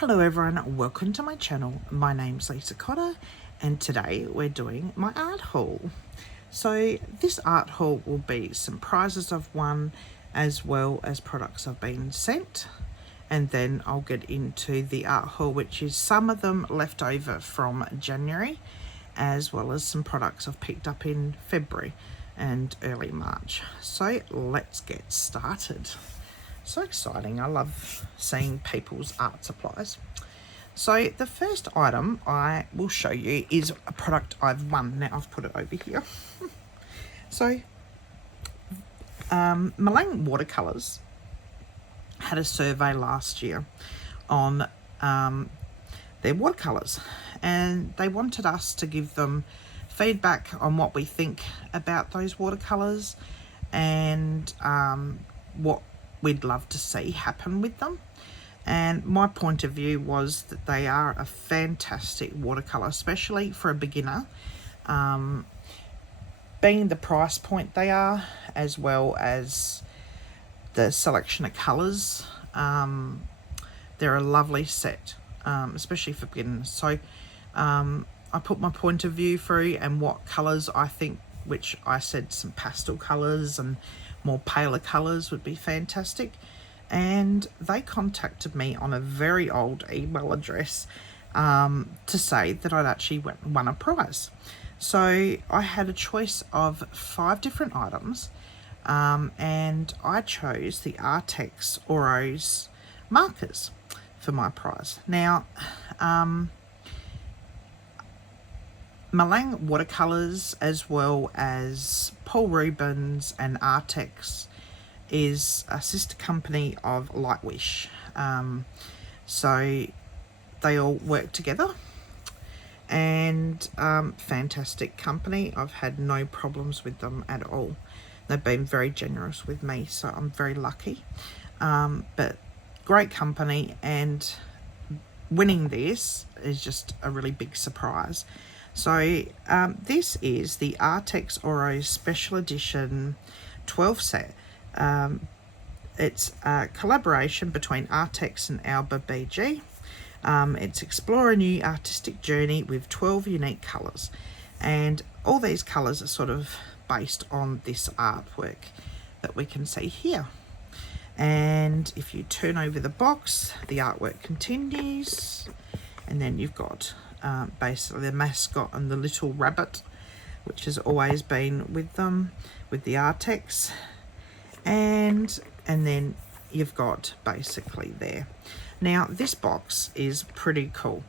Hello everyone, welcome to my channel. My name's Lisa Cotter and today we're doing my art haul. So this art haul will be some prizes I've won as well as products I've been sent, and then I'll get into the art haul, which is some of them left over from January as well as some products I've picked up in February and early March. So let's get started. So exciting. I love seeing people's art supplies. So the first item I will show you is a product I've won. Now I've put it over here. So Malang Watercolors had a survey last year on their watercolors, and they wanted us to give them feedback on what we think about those watercolors and what we'd love to see happen with them. And my point of view was that they are a fantastic watercolor, especially for a beginner, being the price point they are, as well as the selection of colors. They're a lovely set, especially for beginners. So I put my point of view through and what colors I think, which I said some pastel colors and more paler colors would be fantastic. And they contacted me on a very old email address to say that I'd actually won a prize. So I had a choice of 5 different items, and I chose the Artex Auros Markers for my prize. Now Malang Watercolors, as well as Paul Rubens and Artex, is a sister company of Lightwish. So they all work together, and fantastic company. I've had no problems with them at all. They've been very generous with me, so I'm very lucky. But great company, and winning this is just a really big surprise. So this is the Artex Auro Special Edition 12 set. It's a collaboration between Artex and Alba BG. It's explore a new artistic journey with 12 unique colours, and all these colours are sort of based on this artwork that we can see here. And if you turn over the box, the artwork continues, and then you've got basically the mascot and the little rabbit, which has always been with them, with the Artex. And then you've got basically there. Now this box is pretty cool.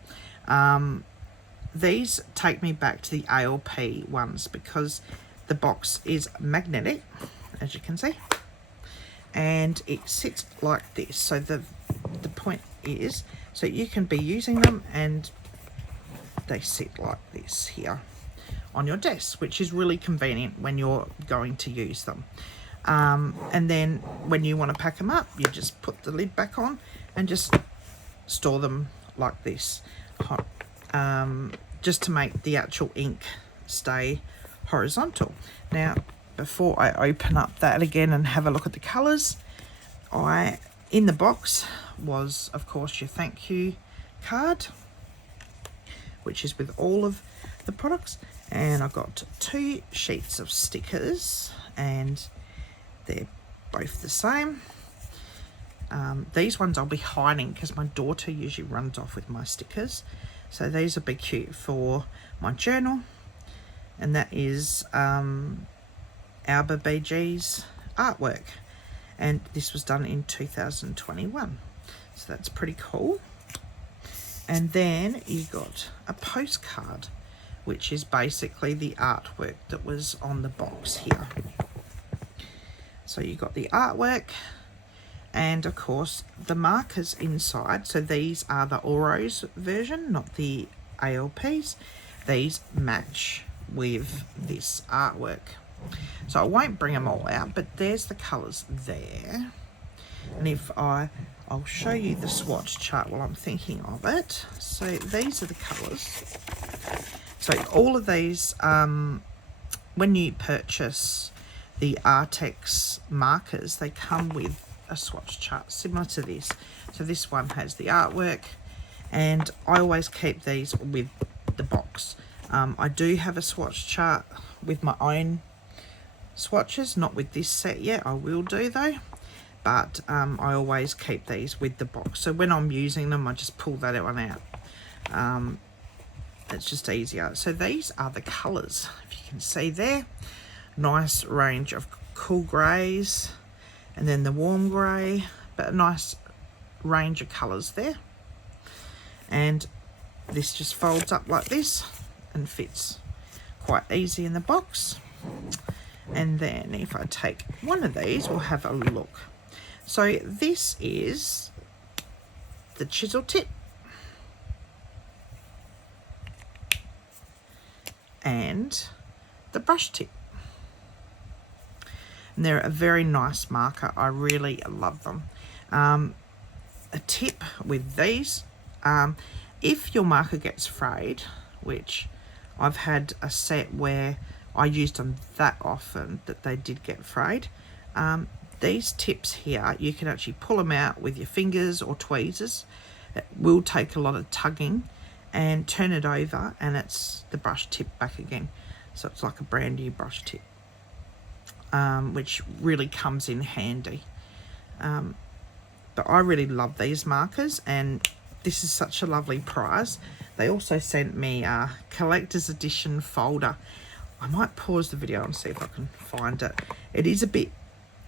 These take me back to the ALP ones because the box is magnetic, as you can see, and it sits like this. So the point is, so you can be using them and they sit like this here on your desk, which is really convenient when you're going to use them. And then when you want to pack them up, you just put the lid back on and just store them like this, just to make the actual ink stay horizontal. Now, before I open up that again and have a look at the colours, in the box was, of course, your thank you card, which is with all of the products, and I got 2 sheets of stickers, and they're both the same. These ones I'll be hiding because my daughter usually runs off with my stickers, so these will be cute for my journal. And that is Alba BG's artwork, and this was done in 2021, so that's pretty cool. And then you got a postcard, which is basically the artwork that was on the box here. So you got the artwork and of course the markers inside. So these are the Auros version, not the ALPs. These match with this artwork. So I won't bring them all out, but there's the colours there. And if I'll show you the swatch chart while I'm thinking of it. So these are the colours. So all of these, when you purchase the Artex markers, they come with a swatch chart similar to this. So this one has the artwork, and I always keep these with the box. I do have a swatch chart with my own swatches, not with this set yet. I will do though, but I always keep these with the box, so when I'm using them I just pull that one out. It's just easier. So these are the colours, if you can see there. Nice range of cool greys, and then the warm grey, but a nice range of colours there. And this just folds up like this and fits quite easy in the box. And then if I take one of these, we'll have a look. So this is the chisel tip, and the brush tip. And they're a very nice marker. I really love them. A tip with these, if your marker gets frayed, which I've had a set where I used them that often that they did get frayed, these tips here, you can actually pull them out with your fingers or tweezers. It will take a lot of tugging, and turn it over and it's the brush tip back again. So it's like a brand new brush tip, which really comes in handy. But I really love these markers, and this is such a lovely prize. They also sent me a collector's edition folder. I might pause the video and see if I can find it. It is a bit,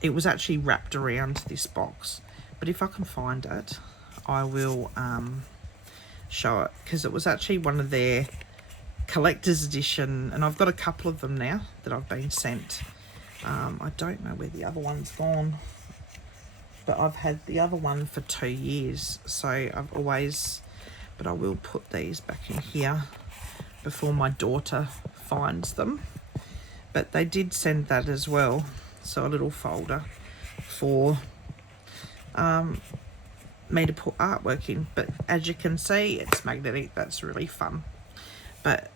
it was actually wrapped around this box, but if I can find it, I will show it, because it was actually one of their collector's edition, and I've got a couple of them now that I've been sent. I don't know where the other one's gone, but I've had the other one for 2 years, so I've always, but I will put these back in here before my daughter finds them. But they did send that as well, so a little folder for me to put artwork in. But as you can see, it's magnetic. That's really fun. But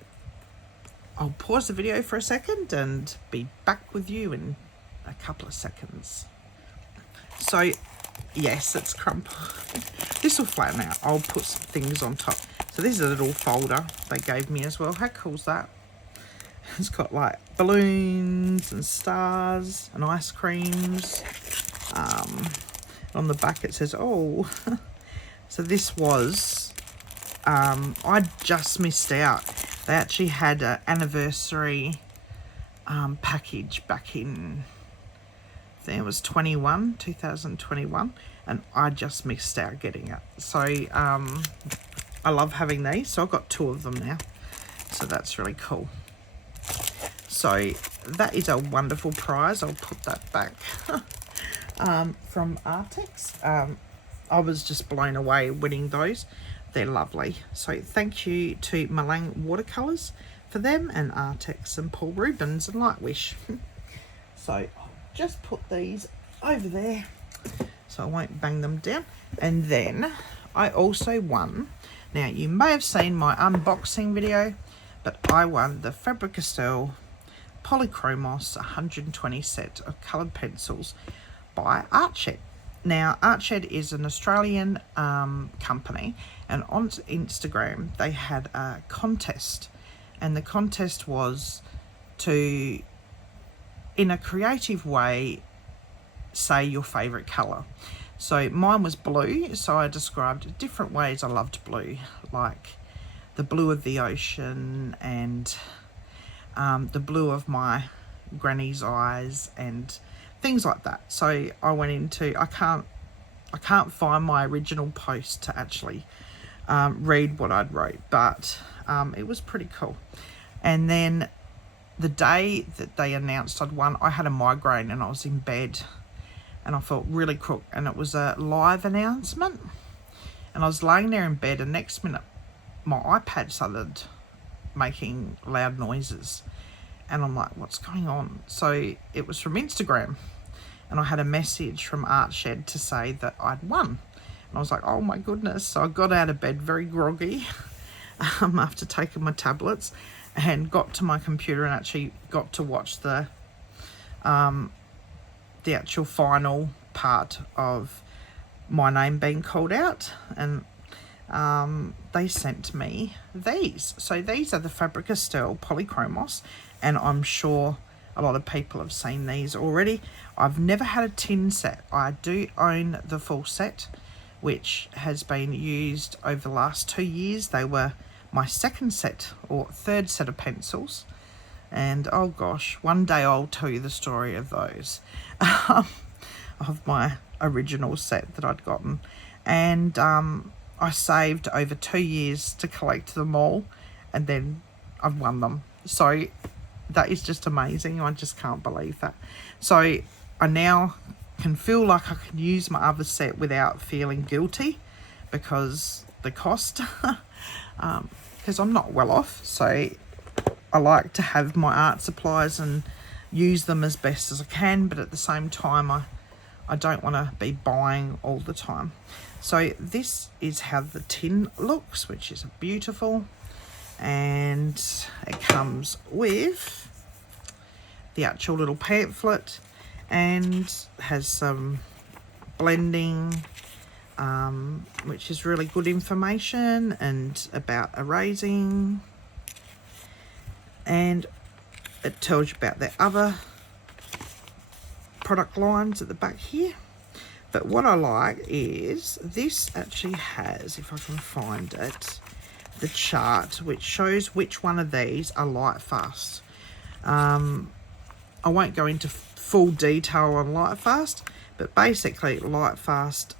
I'll pause the video for a second and be back with you in a couple of seconds. So yes, it's crumpled. This will flatten out. I'll put some things on top. So this is a little folder they gave me as well. How cool is that? It's got like balloons and stars and ice creams. On the back it says, oh. So this was, I just missed out. They actually had an anniversary package back in, I think it was 2021, and I just missed out getting it. So I love having these, so I've got 2 of them now, so that's really cool. So that is a wonderful prize. I'll put that back. From Artex. I was just blown away winning those. They're lovely. So thank you to Malang Watercolors for them, and Artex and Paul Rubens and Lightwish. So I'll just put these over there so I won't bang them down. And then I also won, now you may have seen my unboxing video, but I won the Fabrica Still Polychromos 120 set of coloured pencils by Artshed. Now Artshed is an Australian company, and on Instagram they had a contest, and the contest was to, in a creative way, say your favourite colour. So mine was blue, so I described different ways I loved blue, like the blue of the ocean and the blue of my granny's eyes and things like that. So I went into, I can't find my original post to actually read what I'd wrote, but it was pretty cool. And then the day that they announced I'd won, I had a migraine and I was in bed and I felt really crook, and it was a live announcement, and I was laying there in bed, and next minute my iPad started making loud noises, and I'm like, what's going on? So it was from Instagram, and I had a message from Artshed to say that I'd won, and I was like, oh my goodness. So I got out of bed very groggy after taking my tablets, and got to my computer and actually got to watch the actual final part of my name being called out. And they sent me these. So these are the Fabrica Still Polychromos, and I'm sure a lot of people have seen these already. I've never had a tin set. I do own the full set, which has been used over the last 2 years. They were my second set or third set of pencils, and oh gosh, one day I'll tell you the story of those, of my original set that I'd gotten. And I saved over 2 years to collect them all, and then I've won them. So that is just amazing. I just can't believe that. So I now can feel like I can use my other set without feeling guilty because the cost, because I'm not well off. So I like to have my art supplies and use them as best as I can, but at the same time I don't want to be buying all the time. So this is how the tin looks, which is beautiful, and it comes with the actual little pamphlet and has some blending, which is really good information, and about erasing, and it tells you about the other product lines at the back here. But what I like is this actually has, if I can find it, the chart which shows which one of these are light fast. I won't go into full detail on light fast, but basically light fast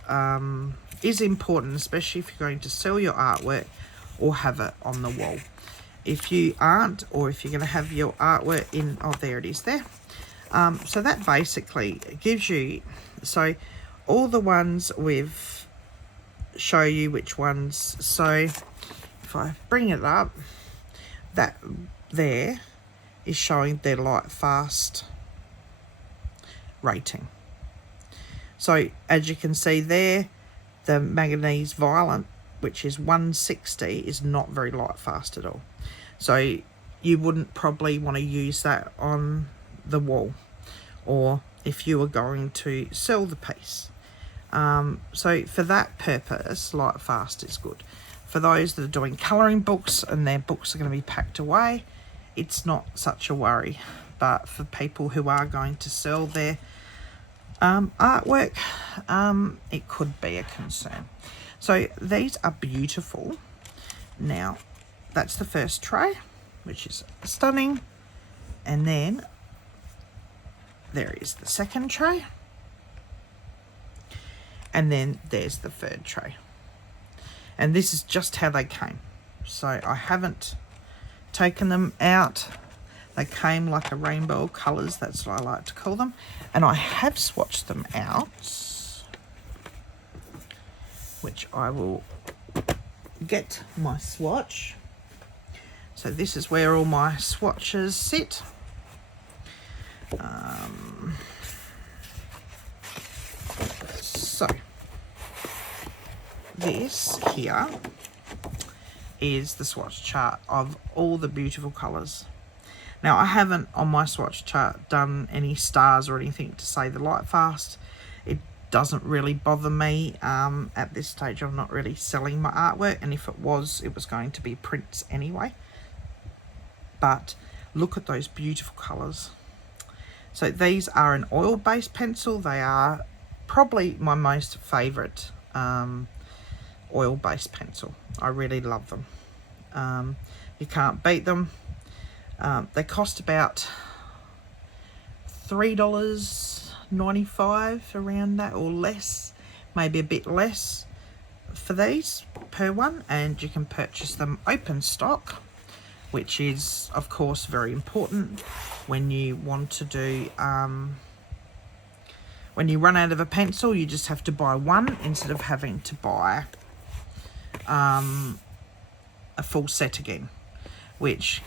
is important, especially if you're going to sell your artwork or have it on the wall. If you aren't, or if you're going to have your artwork in, oh there it is there. So that basically gives you, so all the ones with, show you which ones. So if I bring it up, that there is showing their light fast rating. So as you can see there, the manganese violet, which is 160, is not very light fast at all. So you wouldn't probably want to use that on the wall, or if you were going to sell the piece. So for that purpose, light fast is good. For those that are doing colouring books and their books are going to be packed away, it's not such a worry. But for people who are going to sell their artwork, it could be a concern. So these are beautiful. Now, that's the first tray, which is stunning. And then there is the second tray. And then there's the third tray. And this is just how they came. So I haven't taken them out. They came like a rainbow of colours, that's what I like to call them. And I have swatched them out, which I will get my swatch. So this is where all my swatches sit. So this here is the swatch chart of all the beautiful colours. Now I haven't on my swatch chart done any stars or anything to say the light fast. It doesn't really bother me. At this stage I'm not really selling my artwork, and if it was going to be prints anyway. But look at those beautiful colours. So these are an oil-based pencil. They are probably my most favourite oil-based pencil. I really love them. You can't beat them. They cost about $3.95, around that, or less, maybe a bit less for these per one, and you can purchase them open stock, which is of course very important when you want to do when you run out of a pencil. You just have to buy one instead of having to buy a full set again, which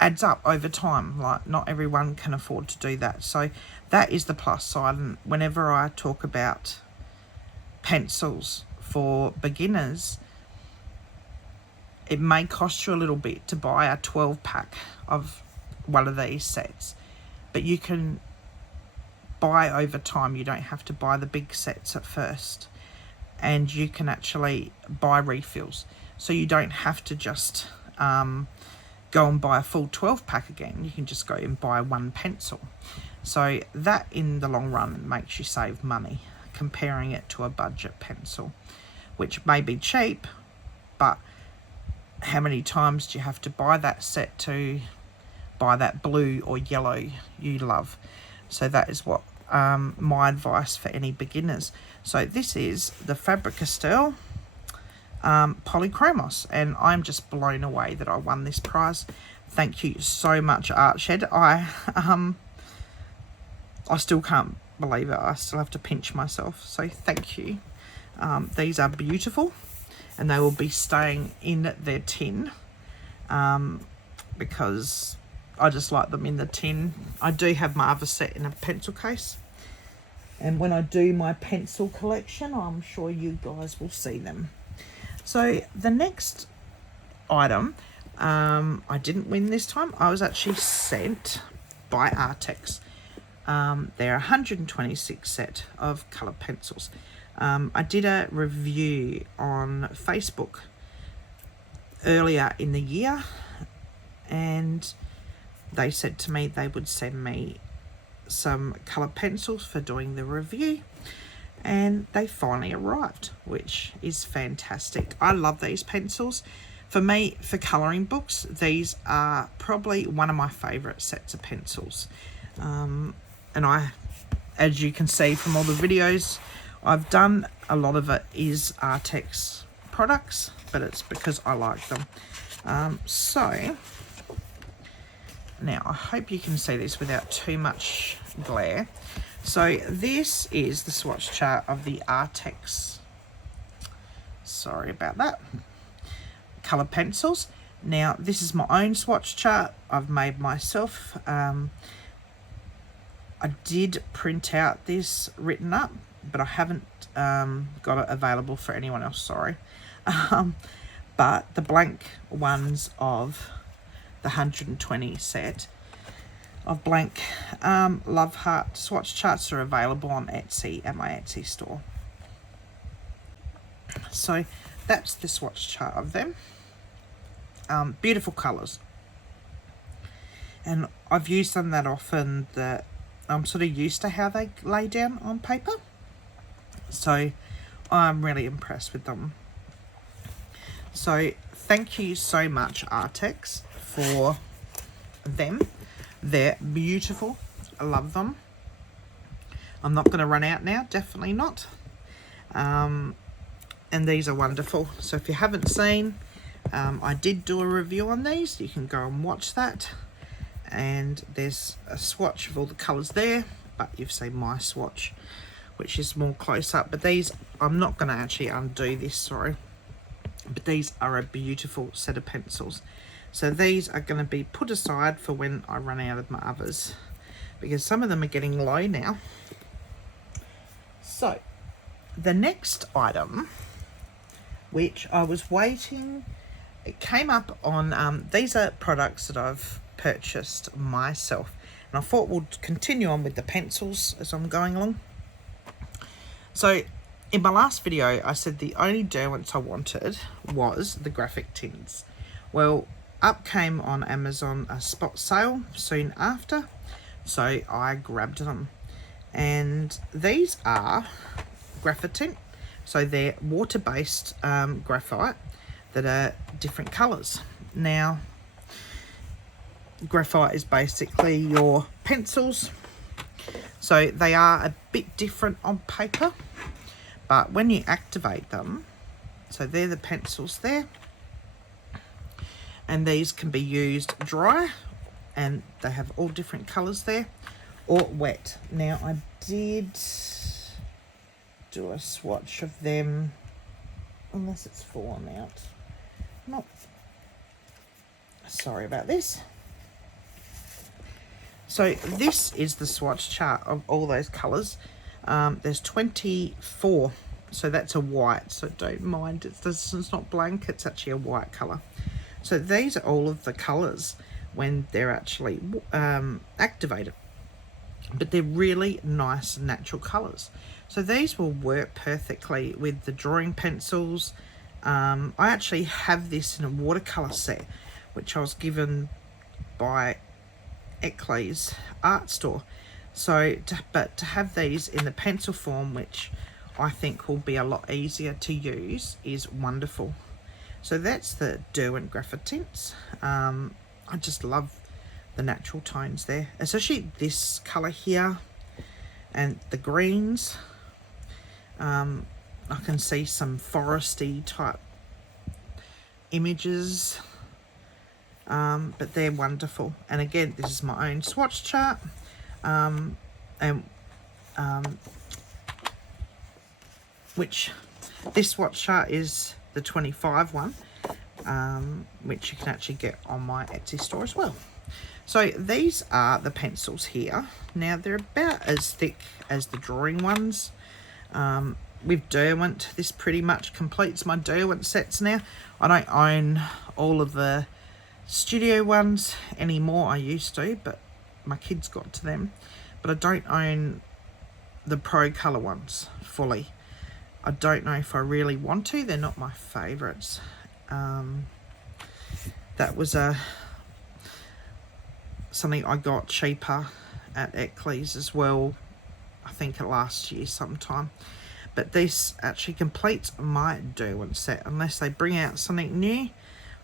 adds up over time. Like, not everyone can afford to do that. So that is the plus side. And whenever I talk about pencils for beginners, it may cost you a little bit to buy a 12-pack of one of these sets, but you can buy over time. You don't have to buy the big sets at first. and you can actually buy refills. So you don't have to just go and buy a full 12 pack again. You can just go and buy one pencil. So that in the long run makes you save money comparing it to a budget pencil, which may be cheap, but how many times do you have to buy that set to buy that blue or yellow you love? So that is what my advice for any beginners. So this is the Fabrica Still Polychromos, and I'm just blown away that I won this prize. Thank you so much, Artshed. I still can't believe it. I still have to pinch myself. So thank you. These are beautiful, and they will be staying in their tin because I just like them in the tin. I do have my other set in a pencil case, and when I do my pencil collection, I'm sure you guys will see them. So the next item, I didn't win this time. I was actually sent by Artex. They're 126 set of colour pencils. I did a review on Facebook earlier in the year, and they said to me they would send me some colour pencils for doing the review, and they finally arrived, which is fantastic. I love these pencils. For me, for colouring books, these are probably one of my favourite sets of pencils. And I, as you can see from all the videos I've done, a lot of it is Artex products, but it's because I like them. So now I hope you can see this without too much glare. So this is the swatch chart of the Artex, sorry about that, colour pencils. Now this is my own swatch chart I've made myself. I did print out this written up, but I haven't got it available for anyone else, sorry. But the blank ones of the 120 set of blank Love Heart swatch charts are available on Etsy at my Etsy store. So that's the swatch chart of them. Beautiful colours, and I've used them that often that I'm sort of used to how they lay down on paper, so I'm really impressed with them. So thank you so much, Artex, for them. They're beautiful. I love them. I'm not going to run out now, definitely not. And these are wonderful. So if you haven't seen, I did do a review on these. You can go and watch that. And there's a swatch of all the colours there, but you've seen my swatch, which is more close up. But these, I'm not going to actually undo this, sorry. But these are a beautiful set of pencils. So these are going to be put aside for when I run out of my others, because some of them are getting low now. So the next item, which I was waiting, it came up on, these are products that I've purchased myself, and I thought we'll continue on with the pencils as I'm going along. So in my last video, I said the only Derwents I wanted was the graphic tins. Well, up came on Amazon a spot sale soon after, so I grabbed them. And these are graphitint, so they're water-based graphite that are different colours. Now, graphite is basically your pencils, so they are a bit different on paper, but when you activate them, so they're the pencils there, and these can be used dry, and they have all different colours there, or wet. Now I did do a swatch of them, unless it's fallen out. Not sorry about this. So this is the swatch chart of all those colours. There's 24, so that's a white, so don't mind, it's not blank, it's actually a white colour. So these are all of the colours when they're actually activated, but they're really nice natural colours. So these will work perfectly with the drawing pencils. I actually have this in a watercolor set, which I was given by Eclai's art store. So, but to have these in the pencil form, which I think will be a lot easier to use, is wonderful. So that's the Derwent Graphite tints. I just love the natural tones there, especially this colour here and the greens. I can see some foresty type images, but they're wonderful. And again, this is my own swatch chart, which this swatch chart is the 25 one, which you can actually get on my Etsy store as well. So these are the pencils here. Now they're about as thick as the drawing ones. With Derwent, this pretty much completes my Derwent sets now. I don't own all of the studio ones anymore. I used to, but my kids got to them. But I don't own the Pro Colour ones fully. I don't know if I really want to. They're not my favourites. That was something I got cheaper at Eclai's as well, I think last year sometime. But this actually completes my Derwent set. Unless they bring out something new,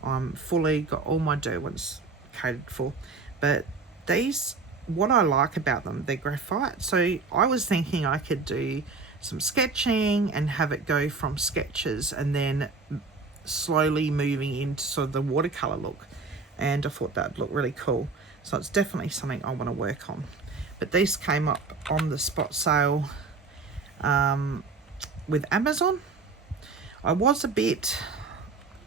I'm fully got all my Derwents catered for. But these, what I like about them, they're graphite. So I was thinking I could do some sketching and have it go from sketches and then slowly moving into sort of the watercolor look. And I thought that'd look really cool. So it's definitely something I want to work on. But these came up on the spot sale with Amazon. I was a bit,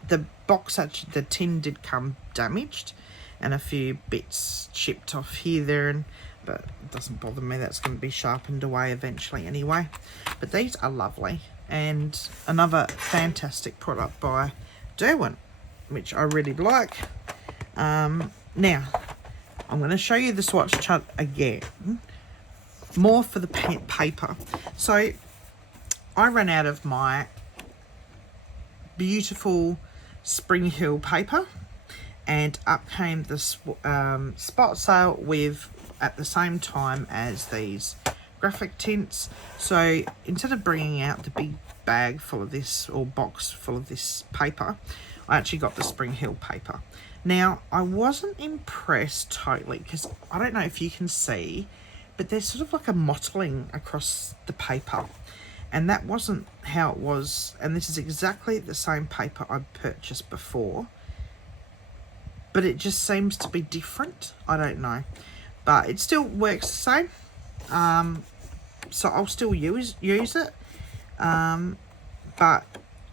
the box, actually the tin did come damaged and a few bits chipped off here, there, and but it doesn't bother me. That's going to be sharpened away eventually anyway. But these are lovely, and another fantastic product by Derwent, which I really like. Now I'm going to show you the swatch chart again, more for the paper. So I ran out of my beautiful Spring Hill paper, and up came the spot sale with, at the same time as these graphic tints. So instead of bringing out the big bag full of this, or box full of this paper, I actually got the Spring Hill paper. Now I wasn't impressed totally, because I don't know if you can see, but there's sort of like a mottling across the paper, and that wasn't how it was. And this is exactly the same paper I purchased before, but it just seems to be different. I don't know, but it still works the same. So I'll still use it, but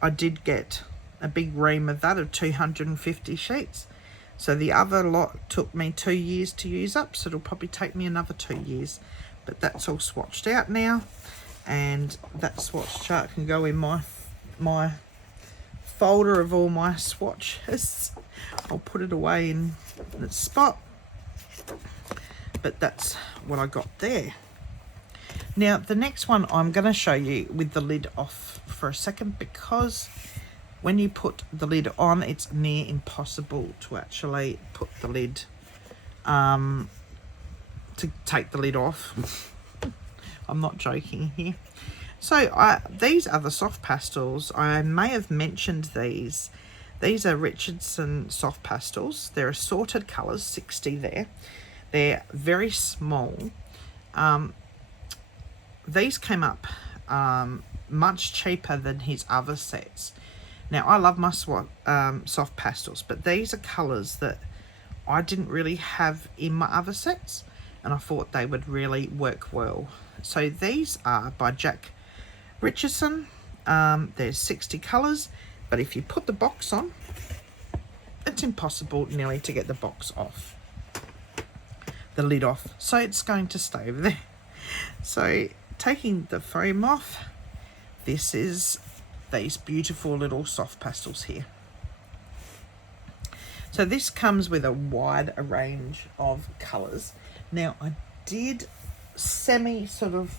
I did get a big ream of that, of 250 sheets. So the other lot took me 2 years to use up, so it'll probably take me another 2 years. But that's all swatched out now, and that swatch chart can go in my folder of all my swatches. I'll put it away in its spot. But that's what I got there. Now the next one I'm going to show you with the lid off for a second, because when you put the lid on, it's near impossible to actually put the lid, to take the lid off. I'm not joking here. So these are the soft pastels. I may have mentioned these. These are Richardson soft pastels. They're assorted colours, 60 there. They're very small. These came up much cheaper than his other sets. Now, I love my soft pastels, but these are colours that I didn't really have in my other sets, and I thought they would really work well. So these are by Jack Richardson. There's 60 colours, but if you put the box on, it's impossible nearly to get the box off, the lid off. So it's going to stay over there. So taking the foam off, this is these beautiful little soft pastels here. So this comes with a wide range of colours. Now I did semi sort of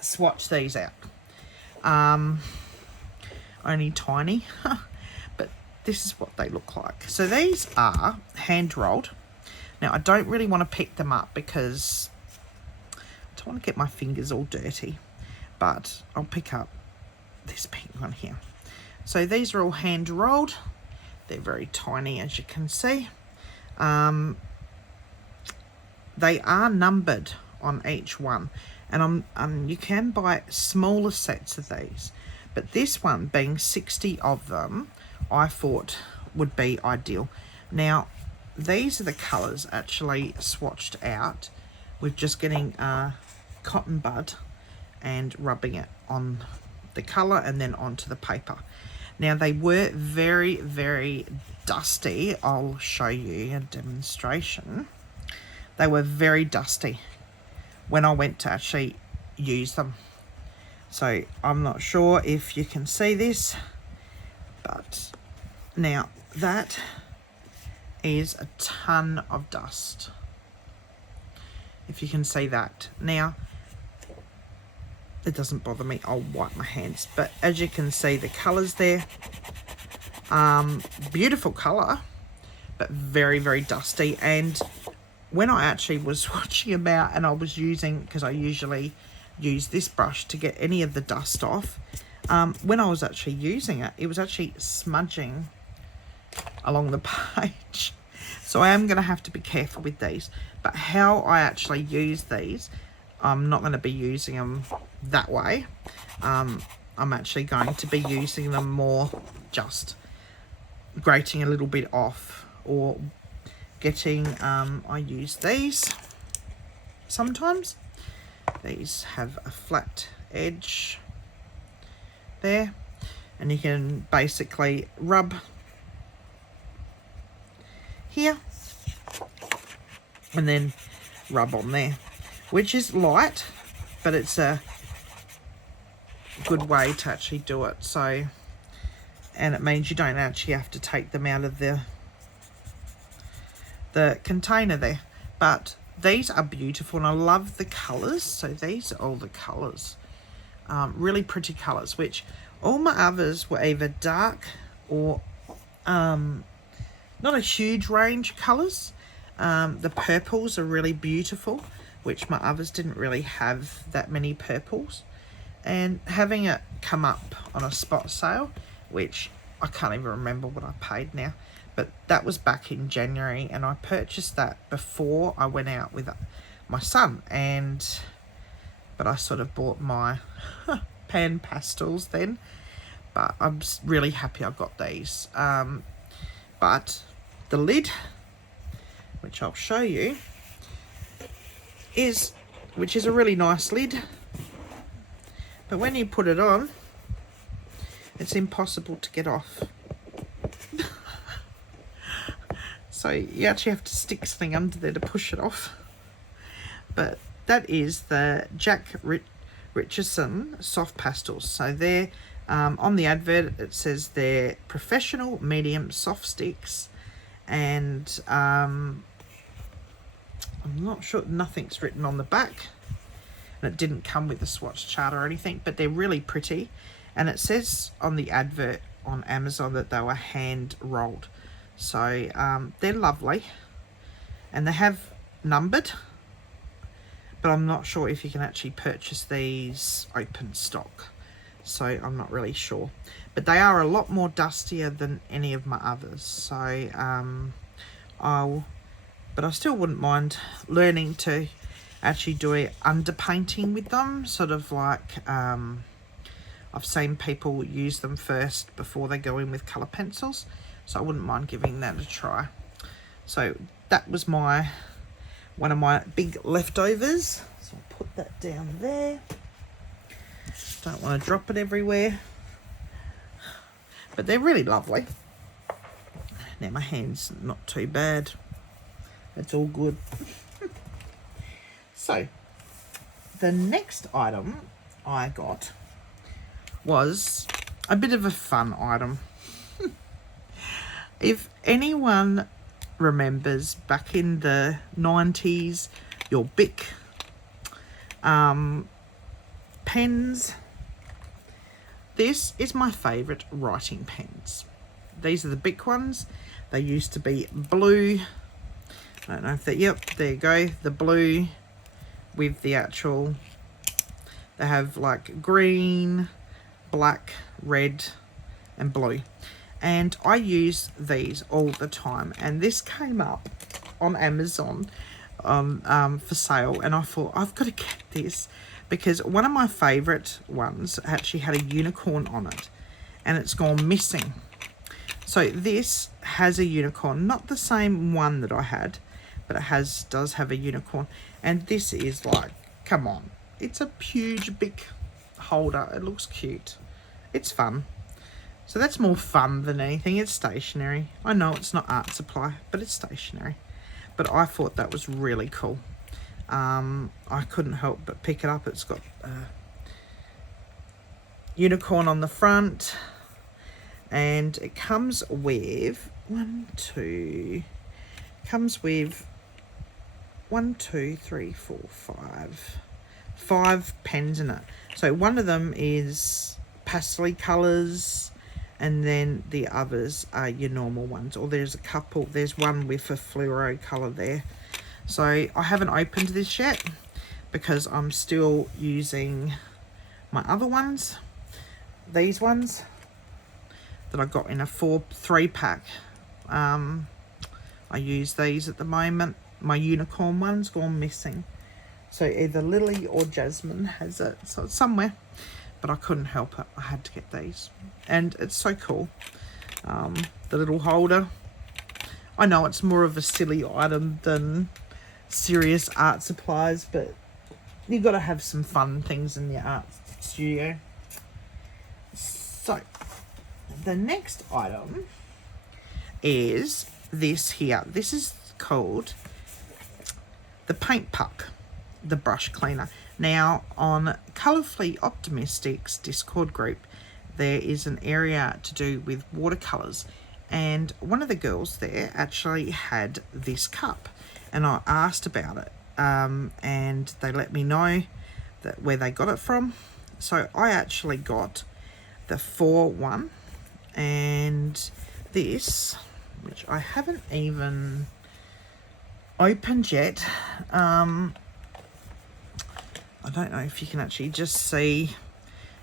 swatch these out. Only tiny, but this is what they look like. So these are hand rolled. Now I don't really want to pick them up because I don't want to get my fingers all dirty, but I'll pick up this pink one here. So these are all hand rolled. They're very tiny, as you can see. They are numbered on each one, and you can buy smaller sets of these, but this one being 60 of them, I thought would be ideal. Now these are the colours actually swatched out with just getting cotton bud and rubbing it on the colour and then onto the paper. Now they were very, very dusty. I'll show you a demonstration. They were very dusty when I went to actually use them. So I'm not sure if you can see this, but now that is a ton of dust. If you can see that. Now, it doesn't bother me, I'll wipe my hands, but as you can see the colours there, beautiful colour, but very, very dusty. And when I actually was swatching them out and I was using, because I usually use this brush to get any of the dust off, when I was actually using it, it was actually smudging along the page. So I am going to have to be careful with these, but how I actually use these, I'm not going to be using them that way. I'm actually going to be using them more just grating a little bit off, or getting, I use these sometimes. These have a flat edge there, and you can basically rub here and then rub on there, which is light, but it's a good way to actually do it. So, and it means you don't actually have to take them out of the container there. But these are beautiful and I love the colours. So these are all the colours, really pretty colours, which all my others were either dark or not a huge range of colours. The purples are really beautiful, which my others didn't really have that many purples. And having it come up on a spot sale, which I can't even remember what I paid now, but that was back in January, and I purchased that before I went out with my son. But I sort of bought my pan pastels then, but I'm really happy I got these. But the lid, which I'll show you, which is a really nice lid, but when you put it on, it's impossible to get off. So you actually have to stick something under there to push it off. But that is the Jack Richardson soft pastels. So they're on the advert, it says they're professional medium soft sticks, and I'm not sure, nothing's written on the back, and it didn't come with a swatch chart or anything, but they're really pretty. And it says on the advert on Amazon that they were hand rolled. So they're lovely, and they have numbered, but I'm not sure if you can actually purchase these open stock, so I'm not really sure. But they are a lot more dustier than any of my others, so but I still wouldn't mind learning to actually do it underpainting with them, sort of like I've seen people use them first before they go in with colour pencils, so I wouldn't mind giving that a try. So that was one of my big leftovers. So I'll put that down there. Don't want to drop it everywhere. But they're really lovely. Now my hand's not too bad. It's all good. So the next item I got was a bit of a fun item. If anyone remembers back in the 90s, your Bic pens. This is my favourite writing pens. These are the big ones. They used to be blue. I don't know if that, yep, there you go. The blue with the actual, they have like green, black, red and blue. And I use these all the time. And this came up on Amazon for sale. And I thought, I've got to get this. Because one of my favourite ones actually had a unicorn on it. And it's gone missing. So this has a unicorn. Not the same one that I had. But it does have a unicorn. And this is like, come on. It's a huge, big holder. It looks cute. It's fun. So that's more fun than anything. It's stationery. I know it's not art supply, but it's stationery. But I thought that was really cool. I couldn't help but pick it up. It's got a unicorn on the front. And it comes with comes with 5 pens in it. So one of them is pastel colours, and then the others are your normal ones. Or there's a couple. There's one with a fluoro colour there. So I haven't opened this yet because I'm still using my other ones. These ones that I got in a 3-pack. I use these at the moment. My unicorn one's gone missing. So either Lily or Jasmine has it. So it's somewhere. But I couldn't help it. I had to get these. And it's so cool. The little holder. I know it's more of a silly item than serious art supplies, but you've got to have some fun things in your art studio. So the next item is this here. This is called the Paint Puck, the brush cleaner. Now on Colourfully Optimistic's Discord group, there is an area to do with watercolours, and one of the girls there actually had this cup, and I asked about it, and they let me know that where they got it from. So I actually got the 4 one, and this, which I haven't even opened yet. I don't know if you can actually just see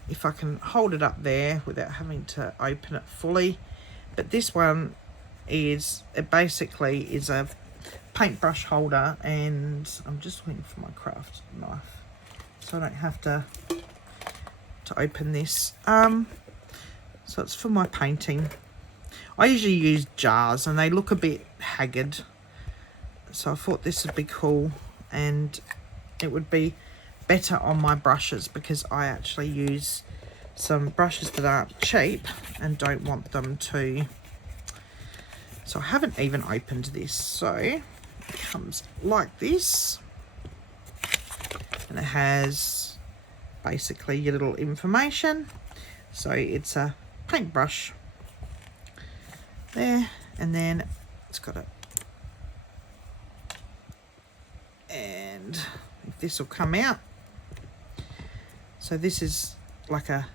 if I can hold it up there without having to open it fully. But this one is, it basically is a paintbrush holder, and I'm just waiting for my craft knife so I don't have to open this. So it's for my painting. I usually use jars and they look a bit haggard. So I thought this would be cool, and it would be better on my brushes because I actually use some brushes that aren't cheap and don't want them to. So I haven't even opened this. So it comes like this, and it has basically your little information. So it's a paintbrush there, and then it's got a, and if this will come out. So this is like a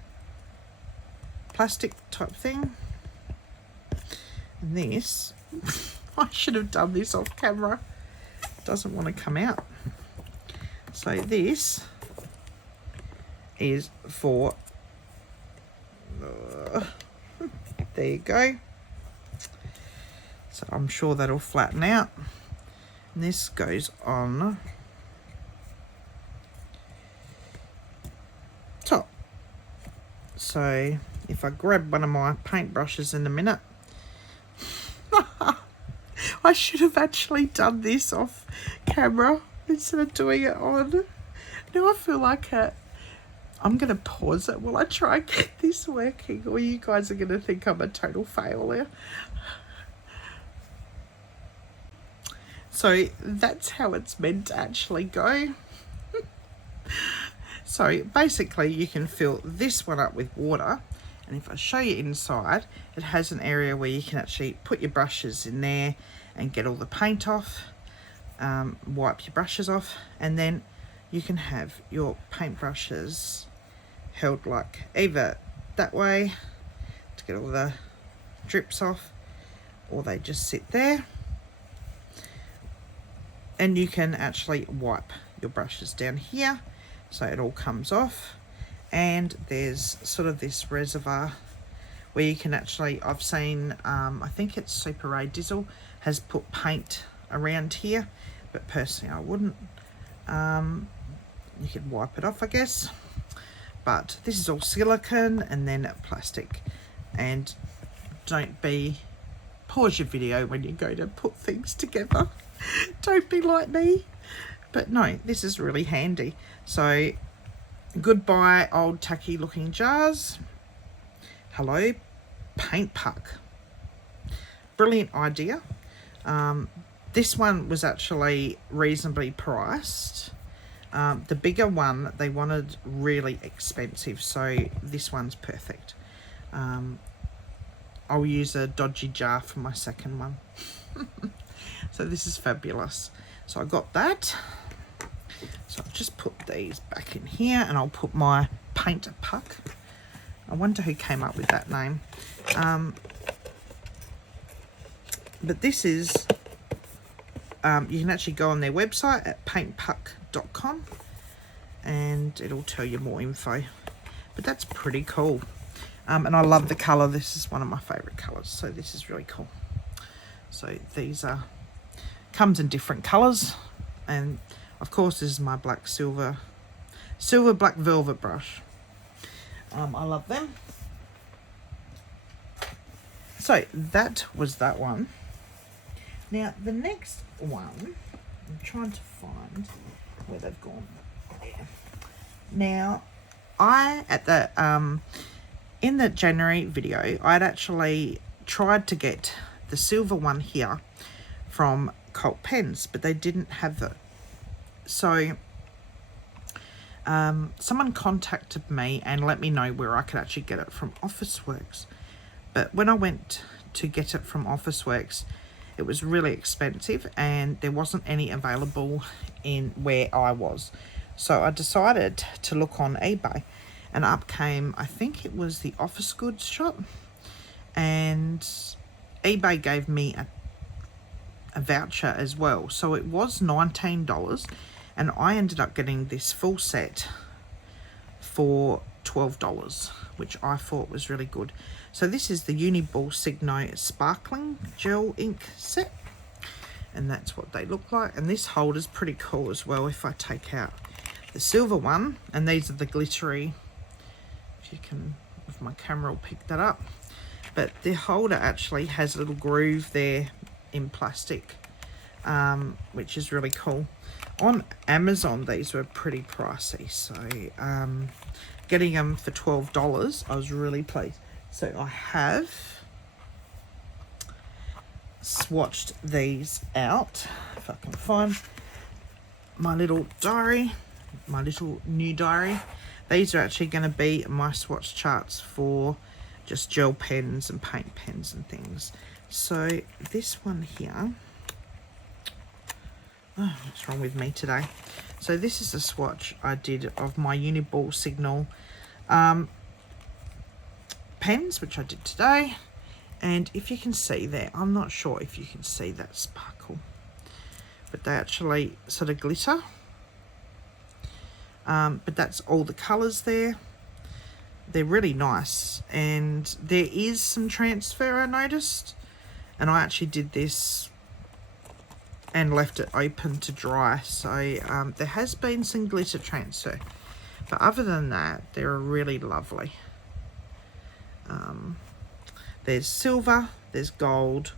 plastic type thing, and this I should have done this off camera, it doesn't want to come out. So this is for there you go. So I'm sure that'll flatten out, and this goes on top. So if I grab one of my paintbrushes in a minute, I should have actually done this off camera instead of doing it on. Now I feel like I'm going to pause it while I try and get this working, or you guys are going to think I'm a total failure. So that's how it's meant to actually go. So basically you can fill this one up with water, and if I show you inside, it has an area where you can actually put your brushes in there and get all the paint off, wipe your brushes off, and then you can have your paintbrushes held like either that way to get all the drips off, or they just sit there. And you can actually wipe your brushes down here so it all comes off. And there's sort of this reservoir where you can actually, I've seen, I think it's Super Ray Dizzle has put paint around here, but personally I wouldn't. You could wipe it off, I guess. But this is all silicone and then plastic. And don't pause your video when you go to put things together. Don't be like me. But no, this is really handy. So goodbye old tacky looking jars. Hello paint puck. Brilliant idea. This one was actually reasonably priced. The bigger one they wanted really expensive, so this one's perfect. I'll use a dodgy jar for my second one. So this is fabulous. So I got that. So I'll just put these back in here, and I'll put my paint puck. I wonder who came up with that name. But this is, you can actually go on their website at paintpuck.com and it'll tell you more info. But that's pretty cool. And I love the colour. This is one of my favourite colours. So this is really cool. So these are, comes in different colours. And of course this is my black silver black velvet brush. I love them. So that was that one. Now the next one, I'm trying to find where they've gone. There. Now I, at the in the January video, I'd actually tried to get the silver one here from Cult Pens, but they didn't have it. So someone contacted me and let me know where I could actually get it from Officeworks. But when I went to get it from Officeworks, it was really expensive and there wasn't any available in where I was. So I decided to look on eBay, and up came, I think it was the Office Goods shop, and eBay gave me a voucher as well. So it was $19, and I ended up getting this full set for $12, which I thought was really good. So this is the Uniball Signite Sparkling Gel Ink set, and that's what they look like. And this holder's pretty cool as well if I take out the silver one, and these are the glittery, if you can, if my camera will pick that up. But the holder actually has a little groove there in plastic, which is really cool. On Amazon these were pretty pricey, so getting them for $12 I was really pleased. So I have swatched these out, if I can find my little diary, my little new diary. These are actually going to be my swatch charts for just gel pens and paint pens and things. So this one here, oh, what's wrong with me today? So this is a swatch I did of my Uniball Signal pens, which I did today. And if you can see there, I'm not sure if you can see that sparkle, but they actually sort of glitter. But that's all the colours there. They're really nice, and there is some transfer I noticed, and I actually did this and left it open to dry, so there has been some glitter transfer, but other than that they're really lovely. There's silver, there's gold,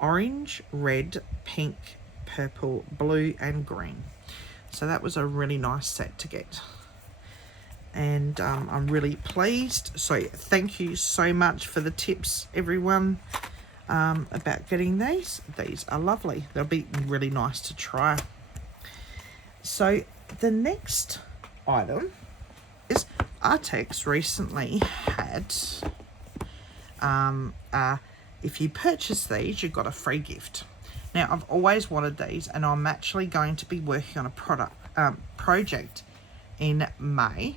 orange, red, pink, purple, blue and green. So that was a really nice set to get, and I'm really pleased. So thank you so much for the tips, everyone, about getting these. These are lovely. They'll be really nice to try. So the next item is Artex recently had if you purchase these, you got a free gift. Now I've always wanted these, and I'm actually going to be working on a project in May,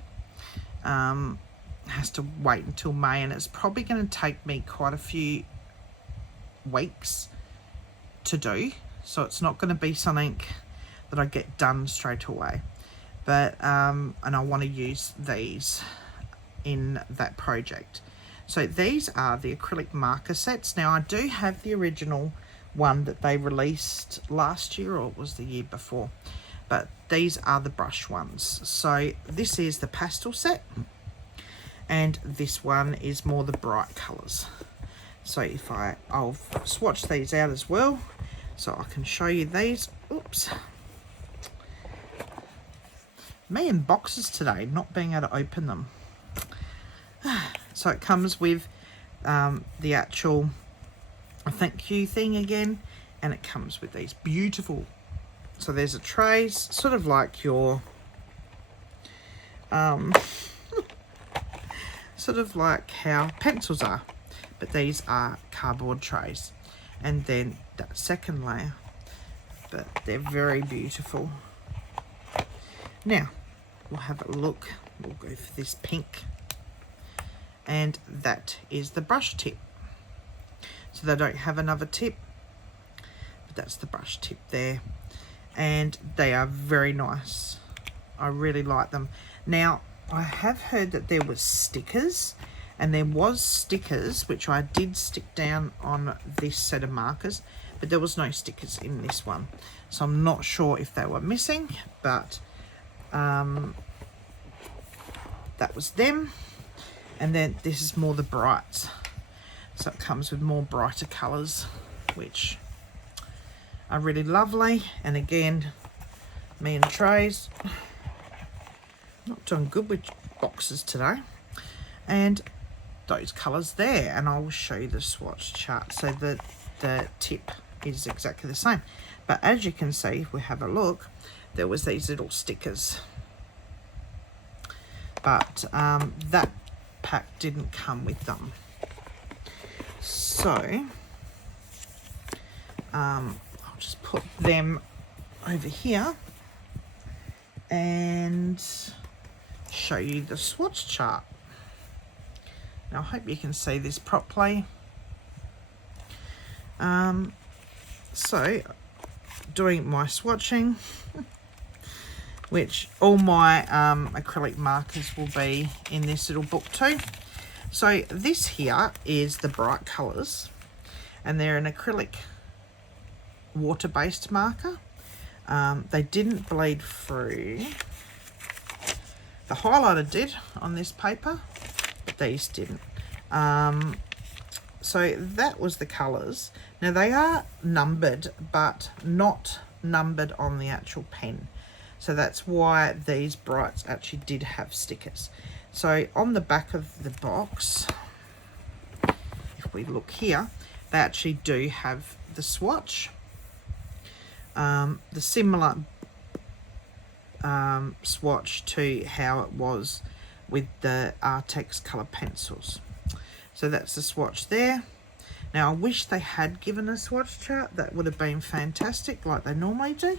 has to wait until May, and it's probably going to take me quite a few weeks to do, so it's not going to be something that I get done straight away. But and I want to use these in that project. So these are the acrylic marker sets. Now I do have the original one that they released last year, or it was the year before, but these are the brush ones. So this is the pastel set, and this one is more the bright colors. So if I'll swatch these out as well, so I can show you these. Oops. Me in boxes today, not being able to open them. So it comes with the actual thank you thing again, and it comes with these beautiful, so there's a trays, sort of like your sort of like how pencils are, but these are cardboard trays. And then that second layer, but they're very beautiful. Now we'll have a look, we'll go for this pink, and that is the brush tip. So they don't have another tip, but that's the brush tip there, and they are very nice. I really like them. Now I have heard that there was stickers, and there was stickers which I did stick down on this set of markers, but there was no stickers in this one, so I'm not sure if they were missing, but that was them. And then this is more the brights, so it comes with more brighter colors, which are really lovely. And again, me and trays, not doing good with boxes today. And those colors there, and I will show you the swatch chart. So the tip is exactly the same, but as you can see, if we have a look, there was these little stickers, but that pack didn't come with them. So I'll just put them over here and show you the swatch chart. Now I hope you can see this properly. So doing my swatching, which all my acrylic markers will be in this little book too. So this here is the bright colours, and they're an acrylic water-based marker. They didn't bleed through. The highlighter did on this paper, but these didn't. So that was the colours. Now they are numbered, but not numbered on the actual pen. So that's why these brights actually did have stickers. So on the back of the box, if we look here, they actually do have the swatch. The similar swatch to how it was with the Artex colour pencils. So that's the swatch there. Now I wish they had given a swatch chart. That would have been fantastic, like they normally do.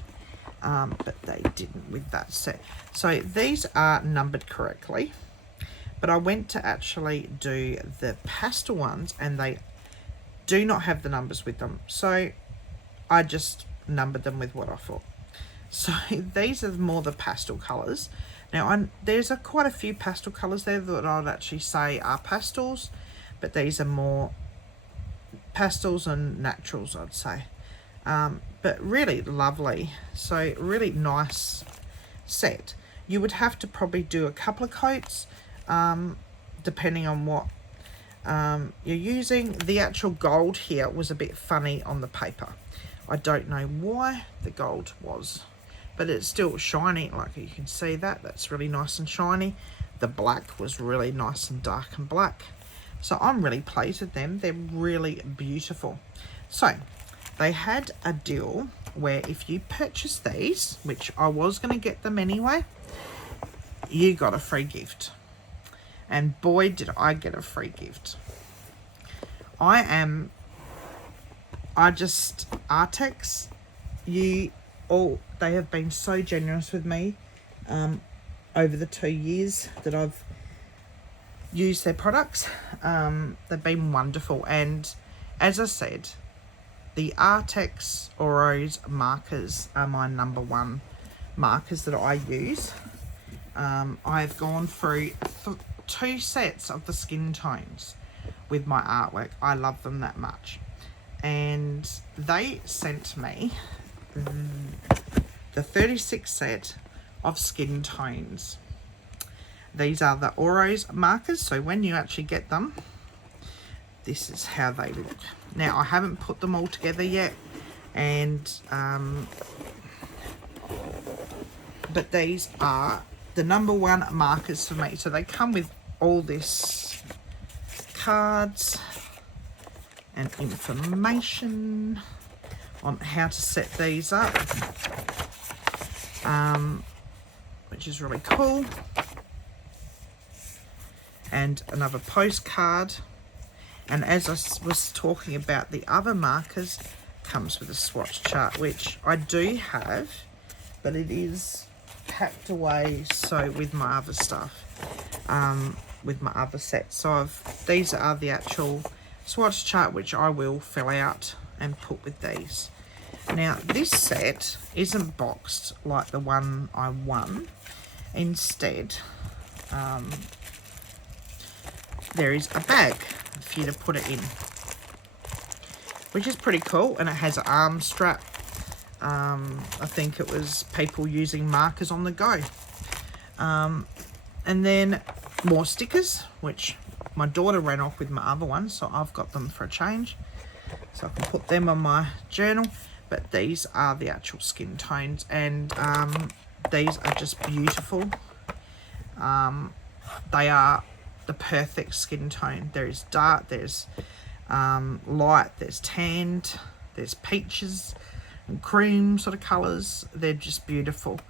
But they didn't with that set. So these are numbered correctly, but I went to actually do the pastel ones, and they do not have the numbers with them. So I just numbered them with what I thought. So these are more the pastel colours. Now there's quite a few pastel colours there that I'd actually say are pastels, but these are more pastels and naturals, I'd say. But really lovely. So really nice set. You would have to probably do a couple of coats, depending on what you're using. The actual gold here was a bit funny on the paper. I don't know why the gold was, but it's still shiny. Like you can see that's really nice and shiny. The black was really nice and dark and black. So I'm really pleased with them. They're really beautiful. So they had a deal where if you purchase these, which I was going to get them anyway, you got a free gift. And boy, did I get a free gift. Artex, they have been so generous with me over the 2 years that I've used their products. They've been wonderful, and as I said, the Artex Auros markers are my #1 markers that I use. I've gone through 2 sets of the skin tones with my artwork. I love them that much, and they sent me the 36 set of skin tones. These are the Auros markers, so when you actually get them, this is how they look. Now, I haven't put them all together yet, and but these are the #1 markers for me. So they come with all this cards and information on how to set these up, which is really cool. And another postcard. And as I was talking about, the other markers comes with a swatch chart, which I do have, but it is packed away so with my other stuff, with my other sets. So these are the actual swatch chart, which I will fill out and put with these. Now, this set isn't boxed like the one I won. Instead, there is a bag for you to put it in, which is pretty cool, and it has an arm strap. I think it was people using markers on the go. And then more stickers, which my daughter ran off with my other ones, so I've got them for a change, so I can put them on my journal. But these are the actual skin tones, and these are just beautiful. They are the perfect skin tone. There's dark, there's light, there's tanned, there's peaches and cream sort of colours. They're just beautiful.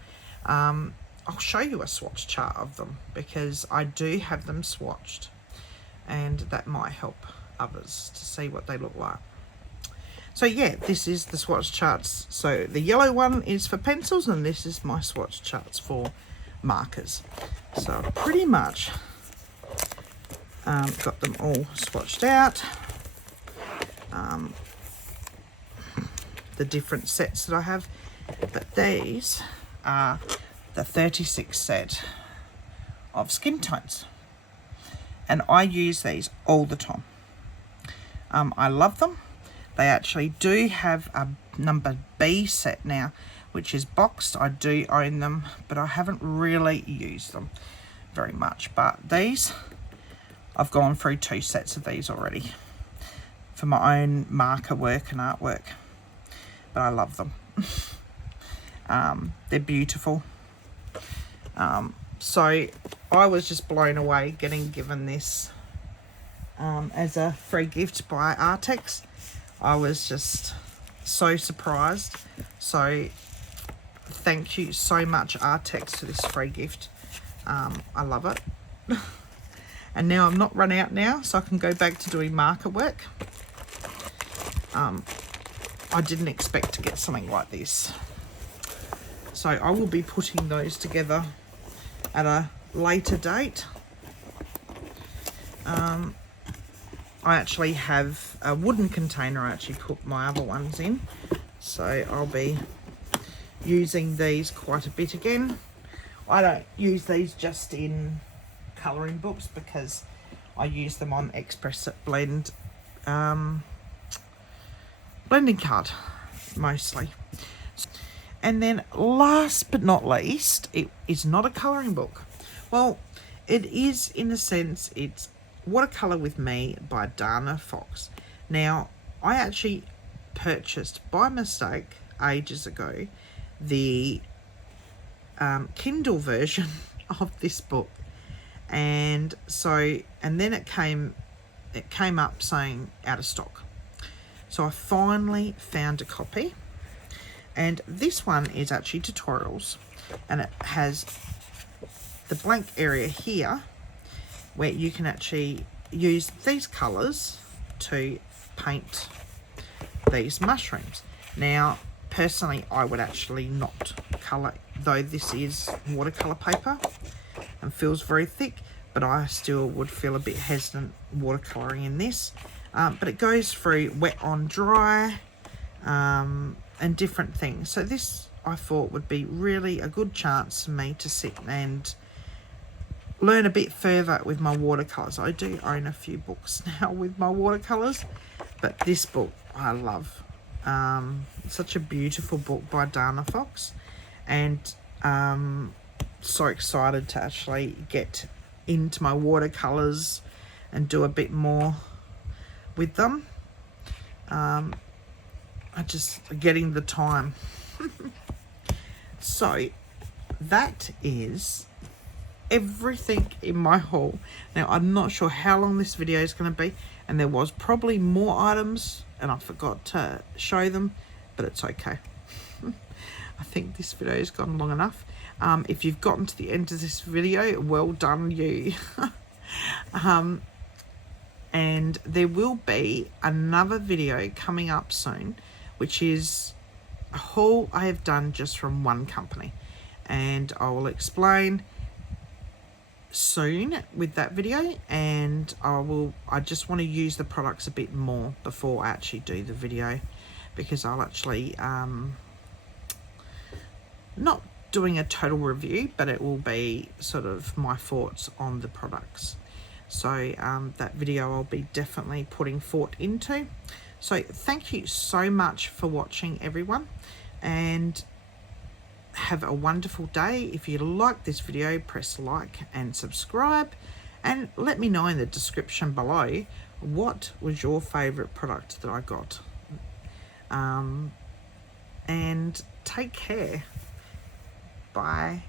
I'll show you a swatch chart of them because I do have them swatched, and that might help others to see what they look like. So yeah, this is the swatch charts. So the yellow one is for pencils, and this is my swatch charts for markers. So I've pretty much got them all swatched out. The different sets that I have, but these are the 36 set of skin tones, and I use these all the time. I love them. They actually do have a number B set now, which is boxed. I do own them, but I haven't really used them very much. But these, I've gone through 2 sets of these already for my own marker work and artwork, but I love them. They're beautiful. So I was just blown away getting given this as a free gift by Artex. I was just so surprised. So thank you so much, Artex, for this free gift. I love it. And now I'm not run out now, so I can go back to doing marker work. I didn't expect to get something like this. So I will be putting those together at a later date. I actually have a wooden container I actually put my other ones in. So I'll be using these quite a bit again. I don't use these just in colouring books because I use them on Express Blend blending card mostly. And then last but not least, it is not a colouring book. Well, it is in a sense. It's Watercolor with Me by Dana Fox. Now, I actually purchased by mistake ages ago the Kindle version of this book, and then it came up saying out of stock. So I finally found a copy, and this one is actually tutorials, and it has the blank area here where you can actually use these colours to paint these mushrooms. Now, personally, I would actually not colour, though this is watercolour paper and feels very thick, but I still would feel a bit hesitant watercolouring in this. But it goes through wet on dry and different things. So this I thought would be really a good chance for me to sit and learn a bit further with my watercolours. I do own a few books now with my watercolours, but this book I love. Such a beautiful book by Dana Fox, and so excited to actually get into my watercolours and do a bit more with them. I just getting the time. So that is everything in my haul. Now I'm not sure how long this video is going to be, and there was probably more items and I forgot to show them, but it's okay. I think this video has gone long enough. If you've gotten to the end of this video, well done you. And there will be another video coming up soon, which is a haul I have done just from one company, and I will explain soon with that video. And I just want to use the products a bit more before I actually do the video, because I'll actually not doing a total review, but it will be sort of my thoughts on the products. So that video I'll be definitely putting thought into. So thank you so much for watching, everyone, and have a wonderful day. If you like this video, press like and subscribe, and let me know in the description below what was your favorite product that I got. And take care. Bye.